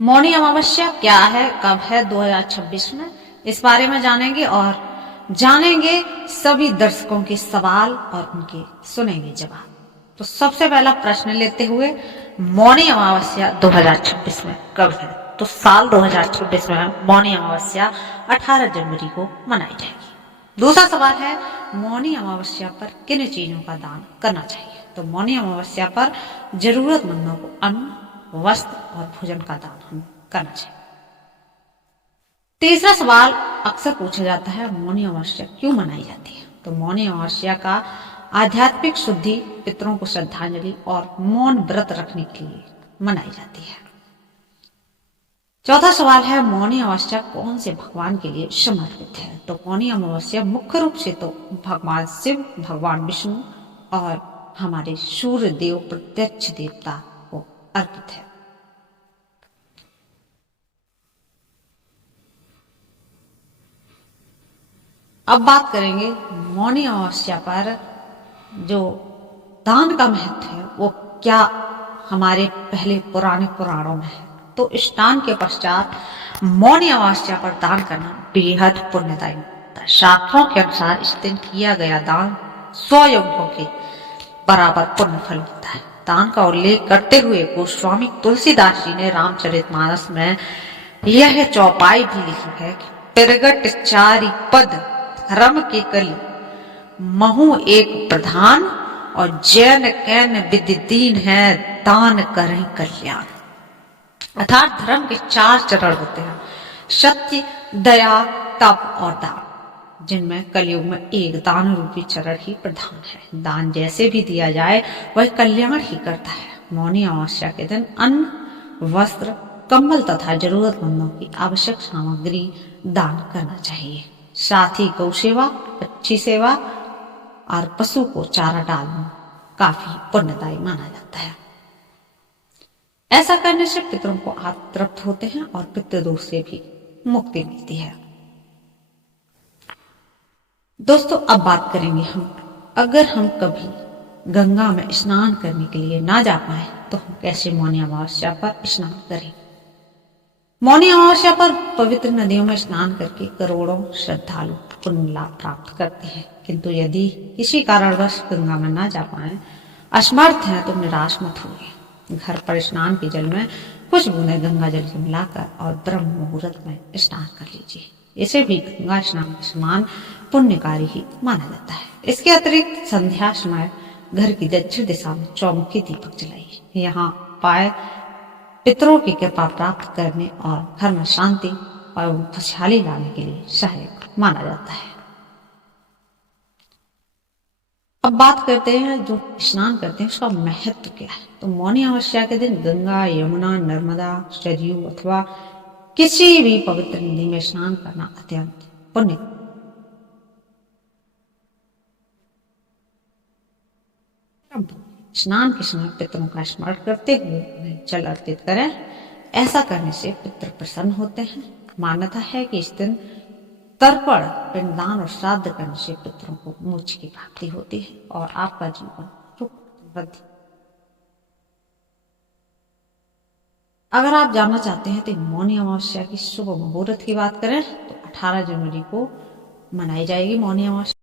मौनी अमावस्या क्या है, कब है 2026 में, इस बारे में जानेंगे और जानेंगे सभी दर्शकों के सवाल और उनके सुनेंगे जवाब। तो सबसे पहला प्रश्न लेते हुए, मौनी अमावस्या 2026 में कब है? तो साल 2026 में मौनी अमावस्या 18 जनवरी को मनाई जाएगी। दूसरा सवाल है, मौनी अमावस्या पर किन चीजों का दान करना चाहिए? तो मौनी अमावस्या पर जरूरतमंदों को अन्न, वस्त्र और भोजन का दान हम करना चाहिए। तीसरा सवाल अक्सर पूछा जाता है, मौनी अमावस्या क्यों मनाई जाती है? तो मौनी अमावस्या का आध्यात्मिक शुद्धि, पितरों को श्रद्धांजलि और मौन व्रत रखने के लिए मनाई जाती है। चौथा सवाल है, मौनी अमावस्या कौन से भगवान के लिए समर्पित है? तो मौनी अमावस्या मुख्य रूप से तो भगवान शिव, भगवान विष्णु और हमारे सूर्य देव प्रत्यक्ष देवता को अर्पित है। अब बात करेंगे मौनी अमावस्या पर जो दान का महत्व है वो क्या हमारे पहले पुराने पुराणों में है। तो स्नान के पश्चात मौनी अमावस्या पर दान करना बेहद पुण्यदायी होता है। शास्त्रों के अनुसार इस दिन किया गया दान 100 यज्ञों के बराबर पुण्य फल होता है। दान का उल्लेख करते हुए गोस्वामी तुलसीदास जी ने रामचरितमानस में यह चौपाई भी लिखी है कि प्रगट चारि पद धर्म के कली, महु एक प्रधान और जैन कैन विधि दीन है, दान करें कल्याण। अर्थात धर्म के 4 चरण होते हैं, सत्य, दया, तप और दान, जिनमें कलयुग में एक दान रूपी चरण ही प्रधान है। दान जैसे भी दिया जाए वह कल्याण ही करता है। मौनी अमावस्या के दिन अन्न, वस्त्र, कंबल तथा जरूरतमंदों की आवश्यक सामग्री दान करना चाहिए। साथ ही गौ सेवा, पक्षी सेवा और पशु को चारा डालना काफी पुण्यदायी माना जाता है। ऐसा करने से पितरों को आत्म तृप्त होते हैं और पितृदोष से भी मुक्ति मिलती है। दोस्तों, अब बात करेंगे हम, अगर हम कभी गंगा में स्नान करने के लिए ना जा पाए तो हम कैसे मौनी अमावस्या पर स्नान करें। मौनी अमावस्या पर पवित्र नदियों में स्नान करके करोड़ों श्रद्धालु पुण्य लाभ प्राप्त करते हैं, किंतु यदि किसी कारणवश गंगा में ना जा पाए, असमर्थ हैं, तो निराश मत होइए। घर पर स्नान के जल में कुछ बूंदें गंगा जल के मिलाकर और ब्रह्म मुहूर्त में स्नान कर लीजिए। इसे भी गंगा स्नान के समान पुण्यकारी ही माना जाता है। इसके अतिरिक्त संध्या समय घर की दक्षिण दिशा में चौमुखी दीपक जलाइए। यहाँ पाए पितरों की कृपा प्राप्त करने और घर में शांति और खुशहाली लाने के लिए सहायक माना जाता है। अब बात करते हैं जो स्नान करते हैं उसका महत्व क्या है। तो मौनी अमावस्या के दिन गंगा, यमुना, नर्मदा, सरयू अथवा किसी भी पवित्र नदी में स्नान करना अत्यंत पुण्य। स्नान के समय पितरों का स्मरण करते हुए उन्हें जल अर्पित करें। ऐसा करने से पितृ प्रसन्न होते हैं। मान्यता है कि इस दिन तर्पण, पिंडदान और श्राद्ध करने से पितरों को मोक्ष की प्राप्ति होती है और आपका जीवन सुख समृद्धि। अगर आप जानना चाहते हैं तो मौनी अमावस्या की शुभ मुहूर्त की बात करें तो 18 जनवरी को मनाई जाएगी मौनी अमावस्या।